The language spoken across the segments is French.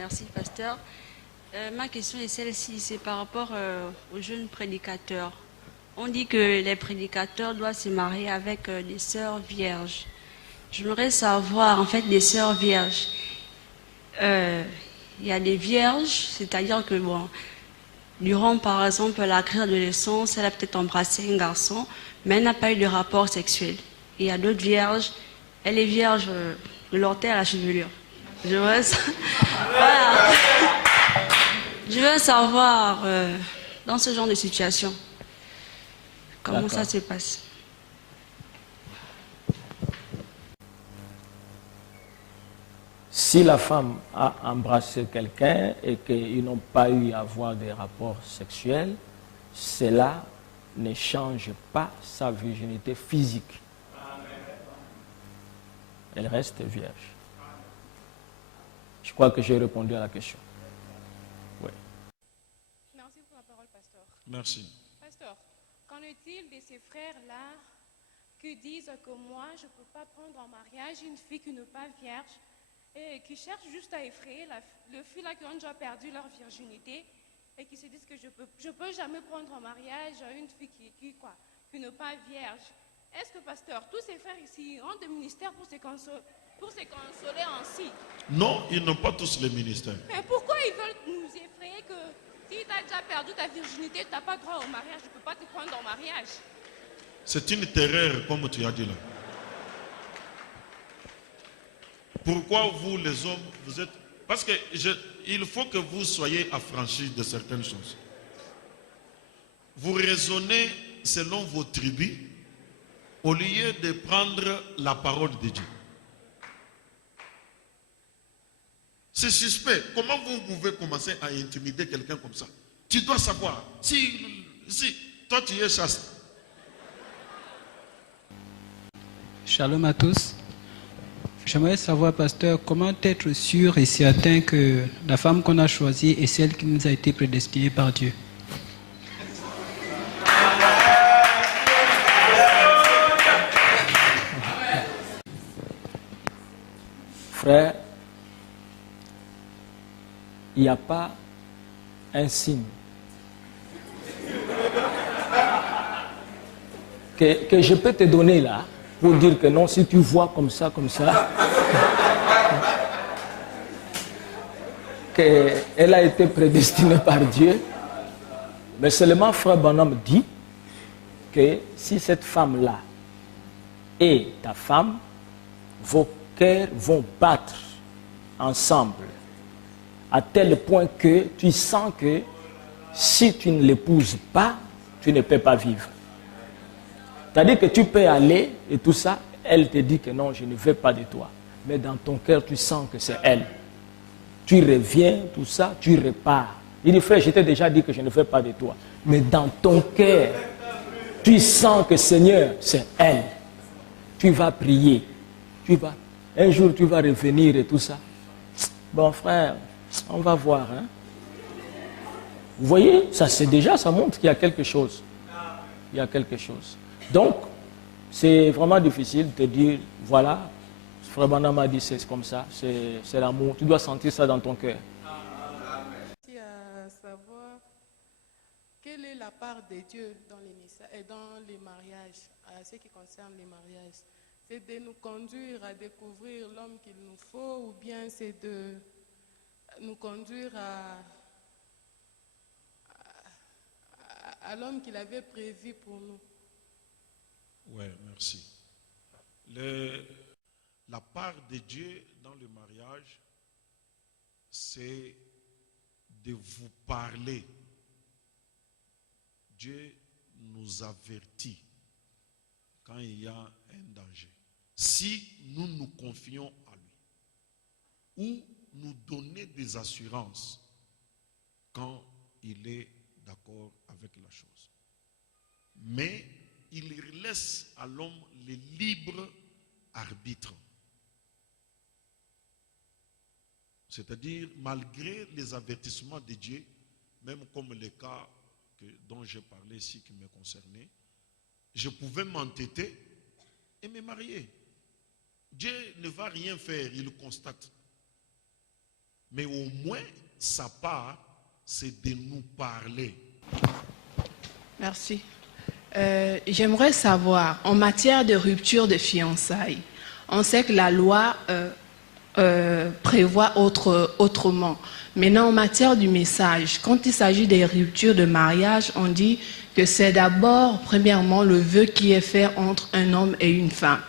Merci, pasteur. Ma question est celle-ci, c'est par rapport aux jeunes prédicateurs. On dit que les prédicateurs doivent se marier avec des sœurs vierges. J'aimerais savoir, en fait, des sœurs vierges. Il y a des vierges, c'est-à-dire que, bon, durant, par exemple, la crise d'adolescence, elle a peut-être embrassé un garçon, mais elle n'a pas eu de rapport sexuel. Et il y a d'autres vierges, elle est vierge de l'orteil à la chevelure. Je veux, voilà. Je veux savoir, dans ce genre de situation, comment ça se passe. Si la femme a embrassé quelqu'un et qu'ils n'ont pas eu à avoir des rapports sexuels, cela ne change pas sa virginité physique. Elle reste vierge. Je crois que j'ai répondu à la question. Oui. Merci pour la parole, pasteur. Merci. Pasteur, qu'en est-il de ces frères-là qui disent que moi, je ne peux pas prendre en mariage une fille qui n'est pas vierge et qui cherchent juste à effrayer les filles là qui ont déjà perdu leur virginité et qui se disent que je peux jamais prendre en mariage une fille qui n'est pas vierge. Est-ce que, pasteur, tous ces frères ici ont des ministères pour se consoler ainsi? Non, ils n'ont pas tous les ministères. Mais pourquoi ils veulent nous effrayer que si tu as déjà perdu ta virginité, tu n'as pas droit au mariage, je ne peux pas te prendre en mariage? C'est une terreur, comme tu as dit là. Pourquoi vous, les hommes, vous êtes... Parce que il faut que vous soyez affranchis de certaines choses. Vous raisonnez selon vos tribus au lieu de prendre la parole de Dieu. C'est suspect. Comment vous pouvez commencer à intimider quelqu'un comme ça? Tu dois savoir. Si toi tu es chaste. Shalom à tous. J'aimerais savoir, pasteur, comment être sûr et certain que la femme qu'on a choisie est celle qui nous a été prédestinée par Dieu? Frère, il n'y a pas un signe que je peux te donner là pour dire que non, si tu vois comme ça, qu'elle a été prédestinée par Dieu. Mais seulement Frère Branham dit que si cette femme-là est ta femme, vos cœurs vont battre ensemble à tel point que tu sens que si tu ne l'épouses pas, tu ne peux pas vivre. C'est-à-dire que tu peux aller et tout ça, elle te dit que non, je ne veux pas de toi. Mais dans ton cœur, tu sens que c'est elle. Tu reviens, tout ça, tu repars. Il dit, frère, je t'ai déjà dit que je ne veux pas de toi. Mais dans ton cœur, tu sens que Seigneur, c'est elle. Tu vas prier. Un jour, tu vas revenir et tout ça. Bon, frère, on va voir. Hein? Vous voyez, ça montre qu'il y a quelque chose. Il y a quelque chose. Donc, c'est vraiment difficile de te dire, voilà, Frère Branham m'a dit c'est comme ça, c'est l'amour. Tu dois sentir ça dans ton cœur. Merci à savoir quelle est la part de Dieu dans les mariages, à ce qui concerne les mariages. C'est de nous conduire à découvrir l'homme qu'il nous faut ou bien c'est de nous conduire à l'homme qu'il avait prévu pour nous. Oui, merci. La part de Dieu dans le mariage, c'est de vous parler. Dieu nous avertit quand il y a un danger. Si nous nous confions à lui, ou nous donner des assurances quand il est d'accord avec la chose. Mais il laisse à l'homme le libre arbitre. C'est-à-dire, malgré les avertissements de Dieu, même comme le cas dont j'ai parlé ici qui me concernait, je pouvais m'entêter et me marier. Dieu ne va rien faire, il constate. Mais au moins, sa part, c'est de nous parler. Merci. J'aimerais savoir, en matière de rupture de fiançailles, on sait que la loi prévoit autrement. Maintenant, en matière du message, quand il s'agit des ruptures de mariage, on dit que c'est d'abord, premièrement, le vœu qui est fait entre un homme et une femme.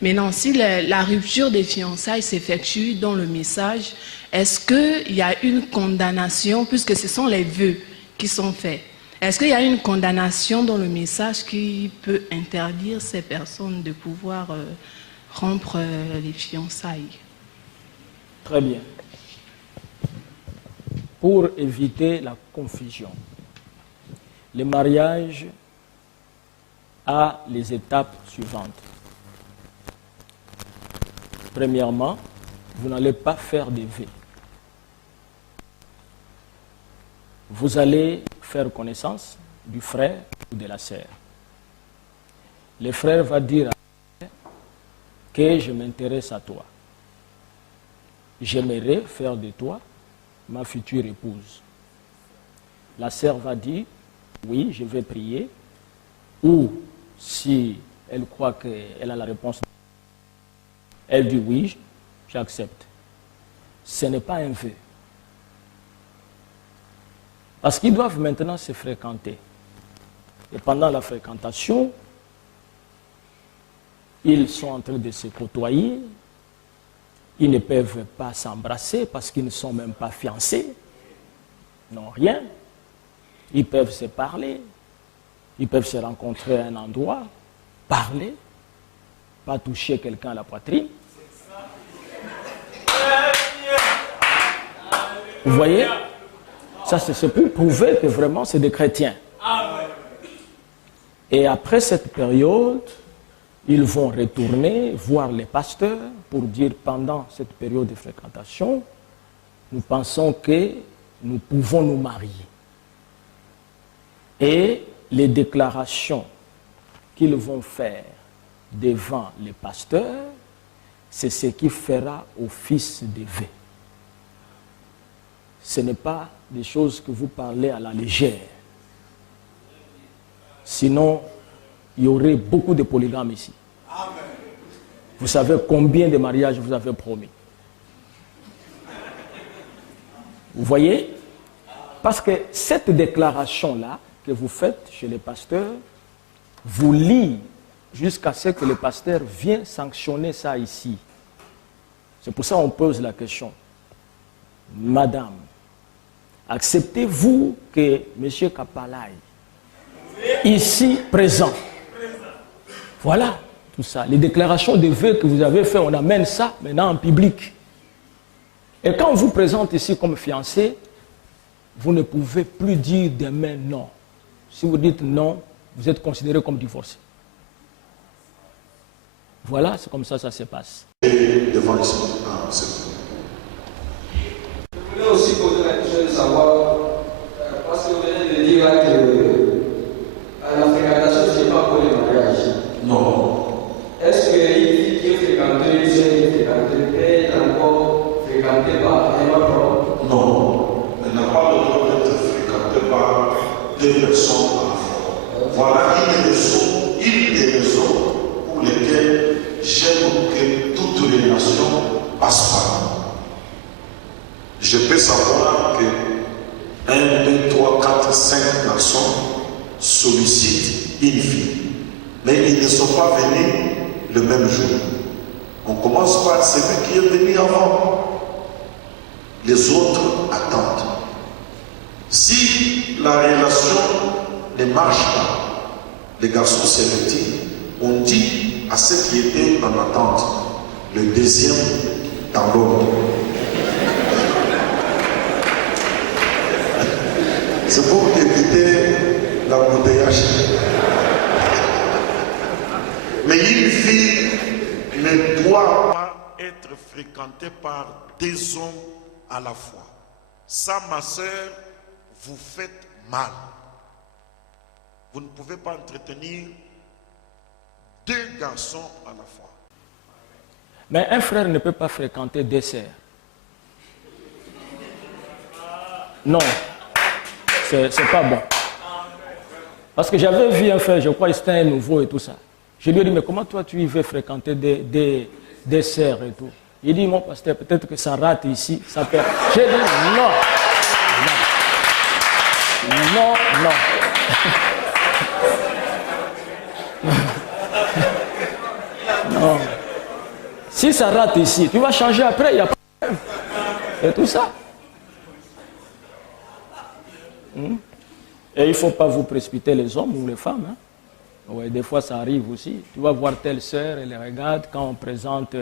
Maintenant, si la rupture des fiançailles s'effectue dans le message, est-ce qu'il y a une condamnation, puisque ce sont les vœux qui sont faits? Est-ce qu'il y a une condamnation dans le message qui peut interdire ces personnes de pouvoir rompre les fiançailles? Très bien. Pour éviter la confusion, le mariage a les étapes suivantes. Premièrement, vous n'allez pas faire des vœux. Vous allez faire connaissance du frère ou de la sœur. Le frère va dire à la sœur que je m'intéresse à toi. J'aimerais faire de toi ma future épouse. La sœur va dire, oui, je vais prier. Ou si elle croit qu'elle a la réponse, elle dit oui, j'accepte. Ce n'est pas un vœu. Parce qu'ils doivent maintenant se fréquenter. Et pendant la fréquentation, ils sont en train de se côtoyer. Ils ne peuvent pas s'embrasser parce qu'ils ne sont même pas fiancés. Non, rien. Ils peuvent se parler. Ils peuvent se rencontrer à un endroit, parler, pas toucher quelqu'un à la poitrine. Vous voyez? Ça, c'est pour prouver que vraiment, c'est des chrétiens. Et après cette période, ils vont retourner voir les pasteurs pour dire pendant cette période de fréquentation, nous pensons que nous pouvons nous marier. Et les déclarations qu'ils vont faire devant les pasteurs, c'est ce qui fera office de vœux. Ce n'est pas des choses que vous parlez à la légère. Sinon, il y aurait beaucoup de polygames ici. Vous savez combien de mariages vous avez promis. Vous voyez? Parce que cette déclaration-là que vous faites chez les pasteurs vous lie jusqu'à ce que le pasteur vienne sanctionner ça ici. C'est pour ça qu'on pose la question. Madame, acceptez-vous que M. Kapalaï, ici présent, voilà tout ça. Les déclarations de vœux que vous avez faites, on amène ça maintenant en public. Et quand on vous présente ici comme fiancé, vous ne pouvez plus dire demain non. Si vous dites non, vous êtes considéré comme divorcé. Voilà, c'est comme ça se passe. Devant les Je voulais aussi poser la question de savoir, parce que vous venez de dire là que la fréquentation, ce n'est pas pour les mariages. Non. Est-ce qu'une fille qui est fréquentée, une sœur qui est fréquentée, peut être encore fréquentée par un homme propre? Non. Elle n'a pas le droit d'être fréquentée par deux personnes à la fois. Voilà une des raisons pour lesquelles j'aime que toutes les nations passent par nous. Je peux savoir que 1, 2, 3, 4, 5 garçons sollicitent une fille. Mais ils ne sont pas venus le même jour. On commence par celui qui est venu avant. Les autres attendent. Si la relation ne marche pas, les garçons se retirent. On dit à ceux qui étaient en attente, le deuxième dans l'ordre. C'est pour éviter l'embouteillage. Mais une fille ne doit pas être fréquentée par deux hommes à la fois. Ça, ma sœur, vous faites mal. Vous ne pouvez pas entretenir deux garçons à la fois. Mais un frère ne peut pas fréquenter deux sœurs. Non, c'est pas bon. Parce que j'avais vu un frère, je crois que c'était un nouveau et tout ça. Je lui ai dit, mais comment toi tu y veux fréquenter des sœurs et tout? Il dit, mon pasteur, peut-être que ça rate ici, ça perd. J'ai dit, non, non, non. Non. Si ça rate ici, tu vas changer après, il n'y a pas de problème. Et tout ça. Et il ne faut pas vous précipiter les hommes ou les femmes. Hein. Ouais, des fois, ça arrive aussi. Tu vas voir telle sœur, elle regarde. Quand on présente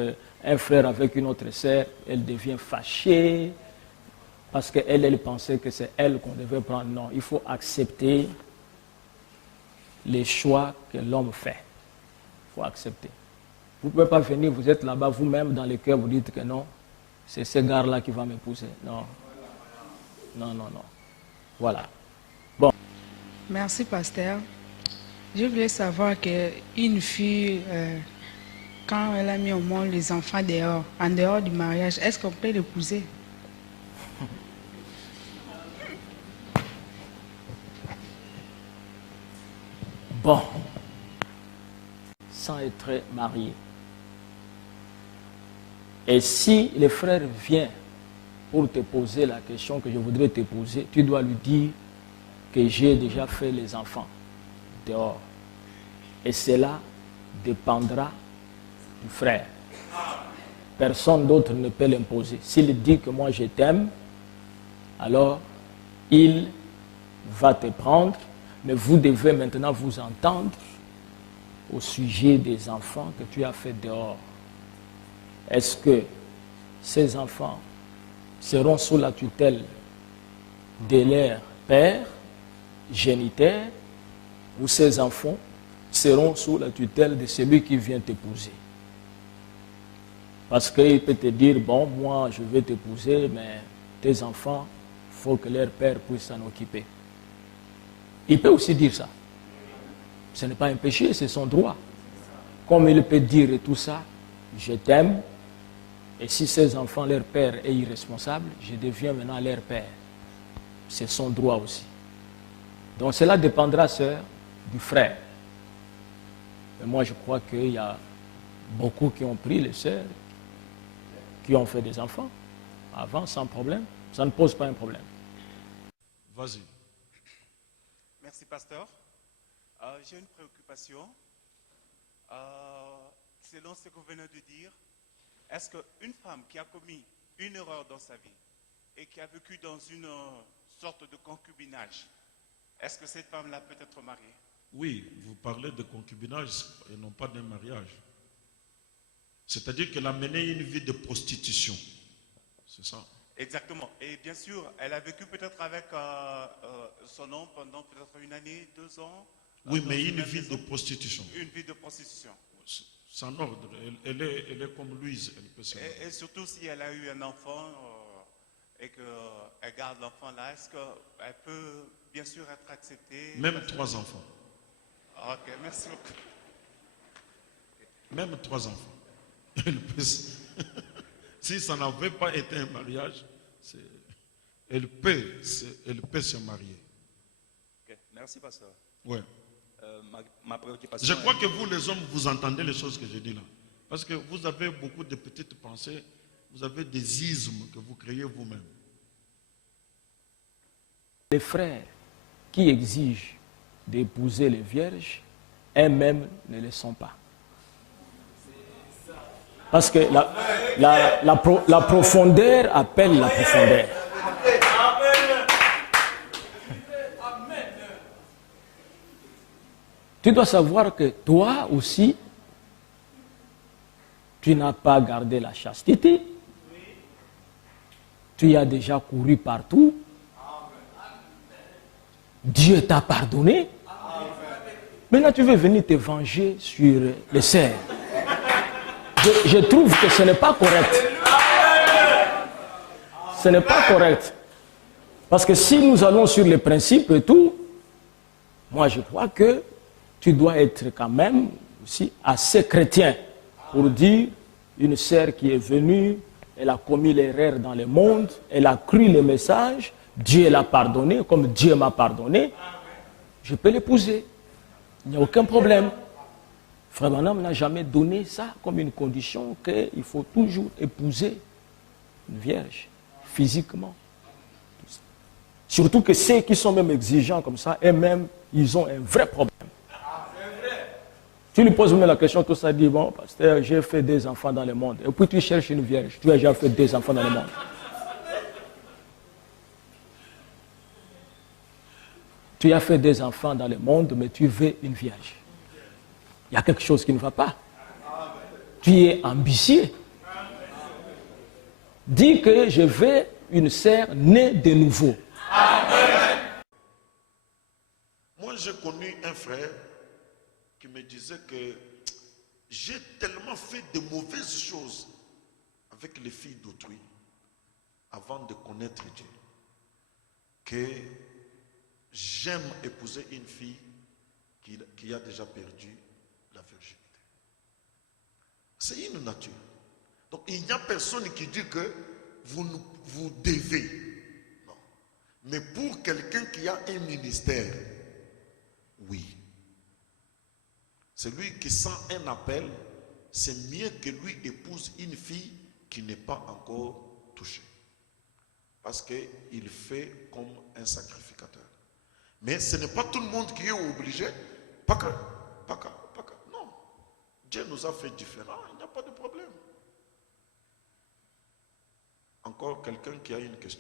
un frère avec une autre sœur, elle devient fâchée parce qu'elle, elle pensait que c'est elle qu'on devait prendre. Non, il faut accepter les choix que l'homme fait. Il faut accepter. Vous ne pouvez pas venir, vous êtes là-bas, vous-même, dans le cœur, vous dites que non, c'est ce gars-là qui va m'épouser. Non. Non, non, non. Voilà. Bon. Merci, pasteur. Je voulais savoir qu'une fille, quand elle a mis au monde les enfants dehors, en dehors du mariage, est-ce qu'on peut l'épouser? Bon. Sans être marié. Et si le frère vient pour te poser la question que je voudrais te poser, tu dois lui dire que j'ai déjà fait les enfants dehors. Et cela dépendra du frère. Personne d'autre ne peut l'imposer. S'il dit que moi je t'aime, alors il va te prendre, mais vous devez maintenant vous entendre au sujet des enfants que tu as fait dehors. Est-ce que ces enfants seront sous la tutelle de leur père géniteur ou ces enfants seront sous la tutelle de celui qui vient t'épouser? Parce qu'il peut te dire, bon, moi je vais t'épouser, mais tes enfants, il faut que leur père puisse s'en occuper. Il peut aussi dire ça. Ce n'est pas un péché, c'est son droit. Comme il peut dire tout ça, je t'aime, et si ces enfants, leur père est irresponsable, je deviens maintenant leur père. C'est son droit aussi. Donc cela dépendra, sœur, du frère. Et moi, je crois qu'il y a beaucoup qui ont pris les sœurs, qui ont fait des enfants, avant, sans problème. Ça ne pose pas un problème. Vas-y. Merci, pasteur. J'ai une préoccupation. Selon ce que vous venez de dire, est-ce qu'une femme qui a commis une erreur dans sa vie et qui a vécu dans une sorte de concubinage, est-ce que cette femme-là peut être mariée? Oui, vous parlez de concubinage et non pas d'un mariage. C'est-à-dire qu'elle a mené une vie de prostitution. C'est ça? Exactement. Et bien sûr, elle a vécu peut-être avec son homme pendant peut-être 1 année, 2 ans. Oui, mais une vie de prostitution. Une vie de prostitution. Sans ordre. Elle est comme Louise. Elle peut et surtout si elle a eu un enfant et qu'elle garde l'enfant là, est-ce qu'elle peut bien sûr être acceptée? Même 3 enfants. Ok, merci beaucoup. Même 3 enfants. Elle peut, si ça n'avait pas été un mariage, elle peut se marier. Okay. Merci, pasteur. Oui. Ma préoccupation. Je crois que vous, les hommes, vous entendez les choses que je dis là. Parce que vous avez beaucoup de petites pensées, vous avez des ismes que vous créez vous-même. Les frères qui exigent d'épouser les vierges, eux-mêmes ne le sont pas. Parce que la profondeur appelle la profondeur. Tu dois savoir que toi aussi, tu n'as pas gardé la chasteté. Tu as déjà couru partout. Dieu t'a pardonné. Maintenant, tu veux venir te venger sur les sœurs. Je trouve que ce n'est pas correct. Ce n'est pas correct. Parce que si nous allons sur les principes et tout, moi je crois que tu dois être quand même aussi assez chrétien pour dire une sœur qui est venue, elle a commis l'erreur dans le monde, elle a cru le message, Dieu l'a pardonné, comme Dieu m'a pardonné, je peux l'épouser. Il n'y a aucun problème. Frère Branham n'a jamais donné ça comme une condition qu'il faut toujours épouser une vierge, physiquement. Surtout que ceux qui sont même exigeants comme ça, eux-mêmes, ils ont un vrai problème. Tu lui poses même la question, tout ça, dit, bon, pasteur, j'ai fait des enfants dans le monde. Et puis tu cherches une vierge, tu as déjà fait des enfants dans le monde. Tu as fait des enfants dans le monde, mais tu veux une vierge. Il y a quelque chose qui ne va pas. Tu es ambitieux. Dis que je veux une sœur née de nouveau. Moi, j'ai connu un frère qui me disait que j'ai tellement fait de mauvaises choses avec les filles d'autrui avant de connaître Dieu que j'aime épouser une fille qui a déjà perdu la virginité. C'est une nature. Donc il n'y a personne qui dit que vous devez. Non. Mais pour quelqu'un qui a un ministère, oui. Celui qui sent un appel, c'est mieux que lui épouse une fille qui n'est pas encore touchée. Parce qu'il fait comme un sacrificateur. Mais ce n'est pas tout le monde qui est obligé. Pas que. Non. Dieu nous a fait différents, il n'y a pas de problème. Encore quelqu'un qui a une question.